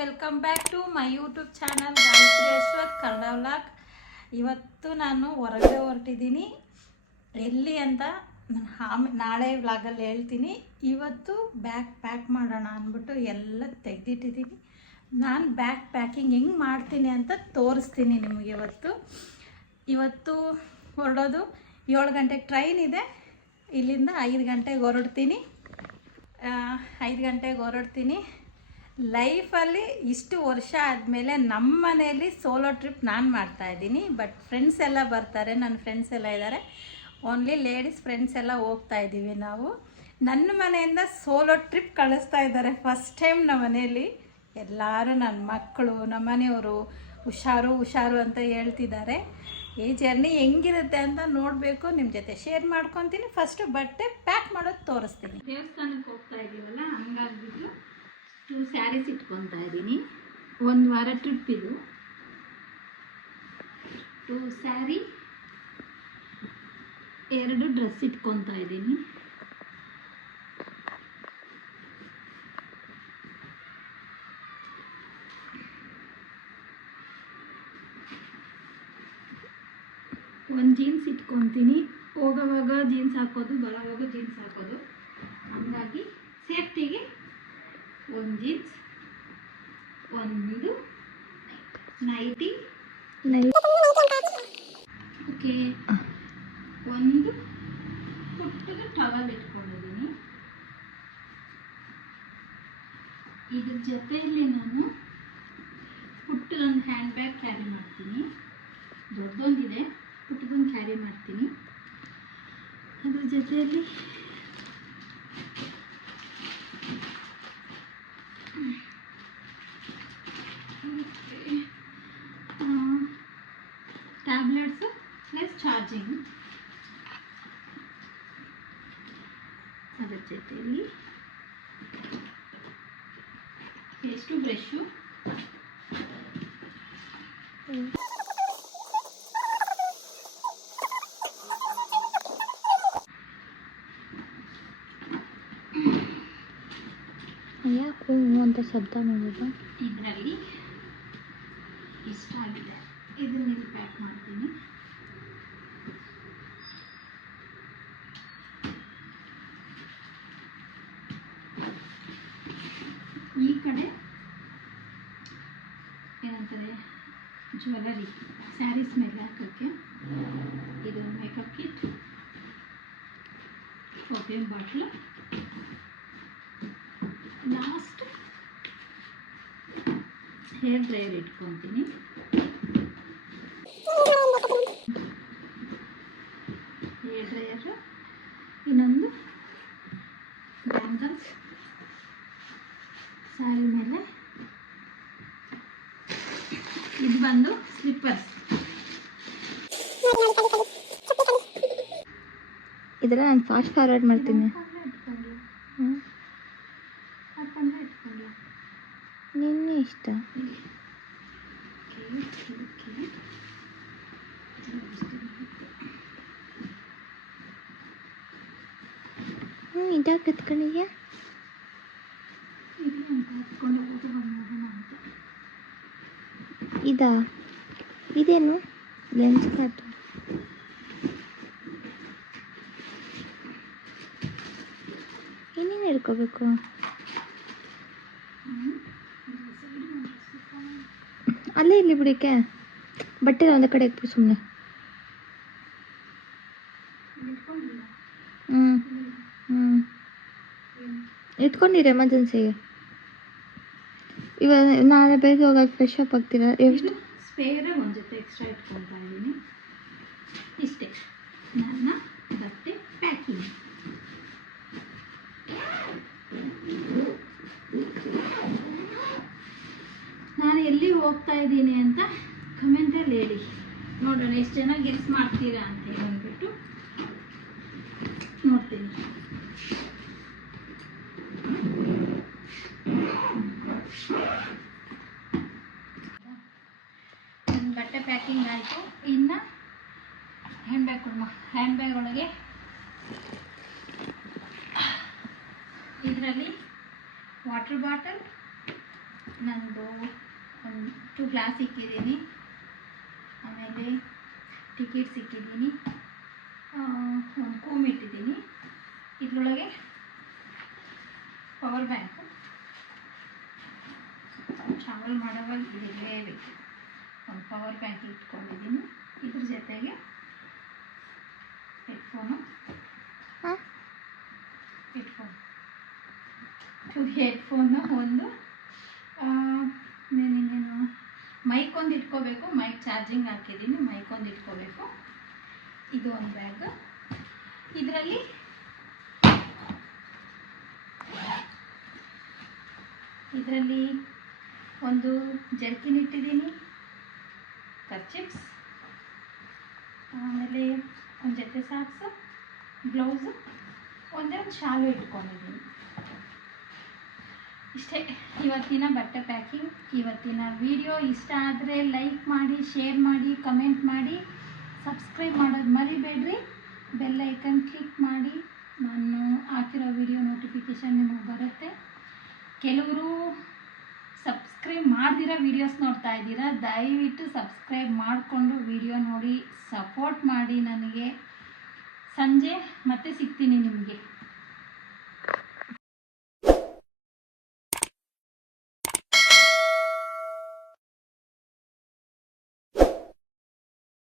Welcome back to my YouTube channel Gayatri Ashwath Kannada vlog. ಇವತ್ತು ನಾನು ಹೊರಗಡೆ ಹೊರಟಿದ್ದೀನಿ. ಎಲ್ಲಿ ಅಂತ ನಾನು ನಾಳೆ ವ್ಲಾಗಲ್ಲಿ ಹೇಳ್ತೀನಿ. ಇವತ್ತು ಬ್ಯಾಗ್ ಪ್ಯಾಕ್ ಮಾಡೋಣ ಅಂದ್ಬಿಟ್ಟು ಎಲ್ಲ ತೆಗೆದಿಟ್ಟಿದ್ದೀನಿ. ನಾನು ಬ್ಯಾಗ್ ಪ್ಯಾಕಿಂಗ್ ಹೆಂಗೆ ಮಾಡ್ತೀನಿ ಅಂತ ತೋರಿಸ್ತೀನಿ ನಿಮಗೆ. ಇವತ್ತು ಹೊರಡೋದು 7 ಗಂಟೆಗೆ ಟ್ರೈನ್ ಇದೆ. ಇಲ್ಲಿಂದ 5 ಗಂಟೆಗೆ ಹೊರಡ್ತೀನಿ. 5 ಗಂಟೆಗೆ ಹೊರಡ್ತೀನಿ. ಲೈಫಲ್ಲಿ ಇಷ್ಟು ವರ್ಷ ಆದಮೇಲೆ ನಮ್ಮ ಮನೆಯಲ್ಲಿ ಸೋಲೋ ಟ್ರಿಪ್ ನಾನು ಮಾಡ್ತಾಯಿದ್ದೀನಿ. ಬಟ್ ಫ್ರೆಂಡ್ಸ್ ಎಲ್ಲ ಬರ್ತಾರೆ, ನನ್ನ ಫ್ರೆಂಡ್ಸ್ ಎಲ್ಲ ಇದ್ದಾರೆ. ಓನ್ಲಿ ಲೇಡೀಸ್ ಫ್ರೆಂಡ್ಸ್ ಎಲ್ಲ ಹೋಗ್ತಾ ಇದ್ದೀವಿ ನಾವು. ನನ್ನ ಮನೆಯಿಂದ ಸೋಲೋ ಟ್ರಿಪ್ ಕಳಿಸ್ತಾ ಇದ್ದಾರೆ ಫಸ್ಟ್ ಟೈಮ್ ನಮ್ಮ ಮನೆಯಲ್ಲಿ. ಎಲ್ಲರೂ ನನ್ನ ಮಕ್ಕಳು, ನಮ್ಮ ಮನೆಯವರು ಹುಷಾರು ಅಂತ ಹೇಳ್ತಿದ್ದಾರೆ. ಈ ಜರ್ನಿ ಹೆಂಗಿರುತ್ತೆ ಅಂತ ನೋಡಬೇಕು, ನಿಮ್ಮ ಜೊತೆ ಶೇರ್ ಮಾಡ್ಕೊತೀನಿ. ಫಸ್ಟು ಬಟ್ಟೆ ಪ್ಯಾಕ್ ಮಾಡೋದು ತೋರಿಸ್ತೀನಿ. ದೇವಸ್ಥಾನಕ್ಕೆ ಹೋಗ್ತಾ ಇದ್ದೀವಲ್ಲ, ಹಂಗಾಗ್ಬಿಟ್ಟು 2 ಸ್ಯಾರೀಸ್ ಇಟ್ಕೊತಾ ಇದ್ದೀನಿ. 1 ವಾರ ಟ್ರಿಪ್ ಇದು. 2 ಸ್ಯಾರಿ, 2 ಡ್ರೆಸ್ ಇಟ್ಕೊತಾ ಇದ್ದೀನಿ. ಒಂದು ಜೀನ್ಸ್ ಇಟ್ಕೊತೀನಿ. ಹೋಗೋವಾಗ ಜೀನ್ಸ್ ಹಾಕೋದು, ಬರೋವಾಗ ಜೀನ್ಸ್ ಹಾಕೋದು. ಹಂಗಾಗಿ ಸೇಫ್ಟಿಗೆ 1 ಜೀನ್ಸ್, 1 ನೈಟಿ, ಓಕೆ, 1 ಪುಟ್ಟದ ಟವಲ್ ಇಟ್ಕೊಂಡಿದ್ದೀನಿ. ಇದ್ರ ಜೊತೆಯಲ್ಲಿ ನಾನು ಪುಟ್ಟದೊಂದು ಹ್ಯಾಂಡ್ ಬ್ಯಾಗ್ ಕ್ಯಾರಿ ಮಾಡ್ತೀನಿ. ದೊಡ್ಡದೊಂದಿದೆ, ಪುಟ್ಟದೊಂದು ಕ್ಯಾರಿ ಮಾಡ್ತೀನಿ. ಅದ್ರ ಜೊತೆಯಲ್ಲಿ ಟ್ಯಾಬ್ಲೆಟ್ಸು ಪ್ಲಸ್ ಚಾರ್ಜಿಂಗ್. ಅದ್ರ ಜೊತೆಯಲ್ಲಿ ಪೇಸ್ಟು, ಬ್ರಷು, ಯಾಕೆ ಅಂತ ಶಬ್ದ ಮಾಡೋದು. ಇದರಲ್ಲಿ ಇಷ್ಟ ಆಗಿದೆ, ಇದನ್ನ ಪ್ಯಾಕ್ ಮಾಡ್ತೀನಿ. ಈ ಕಡೆ ಏನಂತಾರೆ, ಜ್ಯುವೆಲರಿ, ಸ್ಯಾರೀಸ್ ಮೇಲೆ ಹಾಕೋಕ್ಕೆ ಇದು makeup kit, perfume bottle, last hair dryer ಇಟ್ಕೊತೀನಿ. ಹೇರ್ ಡ್ರೈಯರು, ಇನ್ನೊಂದು ಬ್ಯಾಂಗಲ್ಸ್ ಸ್ಯಾರಿ ಮೇಲೆ. ಇದು ಬಂದು ಸ್ಲಿಪ್ಪರ್ಸ್. ಇದರ ನಾನು ಫಾಸ್ಟ್ ಫಾರ್ವರ್ಡ್ ಮಾಡ್ತೀನಿ. ನಿನ್ನೆ ಇಷ್ಟ. ಇದಾಗ ಎತ್ಕೊಂಡಿದ್ಯಾ? ಇದೇನು ಲೆನ್ಸ್ ಕಾರ್ಟ್? ಏನೇನು ಹಿಡ್ಕೋಬೇಕು? ಅಲ್ಲೇ ಇಲ್ಲಿ ಬಿಡಿಕೆ ಬಟ್ಟೆ ಒಂದು ಕಡೆ ಇಟ್ಬಿಡಿ ಸುಮ್ಮನೆ. ಇಟ್ಕೊಂಡಿರಿ ಎಮರ್ಜೆನ್ಸಿಗೆ. ಇವಾಗ ನಾಳೆ ಬೇಗ ಹೋಗಕ್ಕೆ ಫ್ರೆಶ್ ಅಪ್ ಆಗ್ತೀರಾ? ಎಷ್ಟು ಸ್ಪೇರ ಒಂದು ಜೊತೆ ಎಕ್ಸ್ಟ್ರಾ ಇಟ್ಕೊತಾ ಇದ್ದೀನಿ. ಇಷ್ಟೇ ನನ್ನ ಬಟ್ಟೆ ಪ್ಯಾಕಿಂಗ್. ನಾನು ಎಲ್ಲಿ ಹೋಗ್ತಾ ಇದ್ದೀನಿ ಅಂತ ಕಮೆಂಟಲ್ಲಿ ಹೇಳಿ, ನೋಡೋಣ ಎಷ್ಟು ಜನ ಗೆಸ್ ಮಾಡ್ತೀರಾ ಅಂತ ಹೇಳ್ಬಿಟ್ಟು ನೋಡ್ತೀನಿ. ನನ್ನ ಬಟ್ಟೆ ಪ್ಯಾಕಿಂಗ್ ಆಯಿತು. ಇನ್ನು ಹ್ಯಾಂಡ್ ಬ್ಯಾಗ್ ಕೊಡಮ್ಮ. ಹ್ಯಾಂಡ್ ಬ್ಯಾಗ್ ಒಳಗೆ ಇದರಲ್ಲಿ ವಾಟರ್ ಬಾಟಲ್, ನಂದು ಒಂದು 2 ಗ್ಲಾಸ್ ಇಕ್ಕಿದ್ದೀನಿ, ಆಮೇಲೆ ಟಿಕೆಟ್ಸ್ ಇಕ್ಕಿದ್ದೀನಿ, ಒಂದು ಕೂಮ್ ಇಟ್ಟಿದ್ದೀನಿ. ಇದರೊಳಗೆ ಪವರ್ ಬ್ಯಾಂಕು ಟ್ರಾವೆಲ್ ಮಾಡೋವಾಗ ಇರಲೇಬೇಕು. ಒಂದು ಪವರ್ ಬ್ಯಾಂಕ್ ಇಟ್ಕೊಂಡಿದ್ದೀನಿ. ಇದ್ರ ಜೊತೆಗೆ ಹೆಡ್ಫೋನು 2 ಹೆಡ್ಫೋನು, ಒಂದು ಇನ್ನೇನು ಮೈಕ್ ಒಂದು ಇಟ್ಕೋಬೇಕು. ಮೈಕ್ ಚಾರ್ಜಿಂಗ್ ಹಾಕಿದ್ದೀನಿ, ಮೈಕ್ ಒಂದು ಇಟ್ಕೋಬೇಕು. ಇದು ಒಂದು ಬ್ಯಾಗ್. ಇದರಲ್ಲಿ ಒಂದು ಜರ್ಕಿನ್ ಇಟ್ಟಿದ್ದೀನಿ, ಕರ್ಚಿಪ್ಸ್, ಆಮೇಲೆ ಒಂದು ಜೊತೆ ಸಾಕ್ಸು, ಗ್ಲೌಸು, ಒಂದೇ ಒಂದು ಶಾಲು ಇಟ್ಕೊಂಡಿದ್ದೀನಿ. ಇಷ್ಟೇ ಇವತ್ತಿನ ಬಟ್ಟೆ ಪ್ಯಾಕಿಂಗ್. ಇವತ್ತಿನ ವಿಡಿಯೋ ಇಷ್ಟ ಆದರೆ ಲೈಕ್ ಮಾಡಿ, ಶೇರ್ ಮಾಡಿ, ಕಮೆಂಟ್ ಮಾಡಿ, ಸಬ್ಸ್ಕ್ರೈಬ್ ಮಾಡೋದು ಮರಿಬೇಡ್ರಿ. ಬೆಲ್ ಐಕನ್ ಕ್ಲಿಕ್ ಮಾಡಿ, ನಾನು ಹಾಕಿರೋ ವಿಡಿಯೋ ನೋಟಿಫಿಕೇಷನ್ ನಿಮಗೆ ಬರುತ್ತೆ. ಕೆಲವರು ಸಬ್ಸ್ಕ್ರೈಬ್ ಮಾಡ್ದಿರೋ ವೀಡಿಯೋಸ್ ನೋಡ್ತಾ ಇದ್ದೀರಾ, ದಯವಿಟ್ಟು ಸಬ್ಸ್ಕ್ರೈಬ್ ಮಾಡಿಕೊಂಡು ವಿಡಿಯೋ ನೋಡಿ ಸಪೋರ್ಟ್ ಮಾಡಿ. ನನಗೆ ಸಂಜೆ ಮತ್ತೆ ಸಿಗ್ತೀನಿ ನಿಮಗೆ.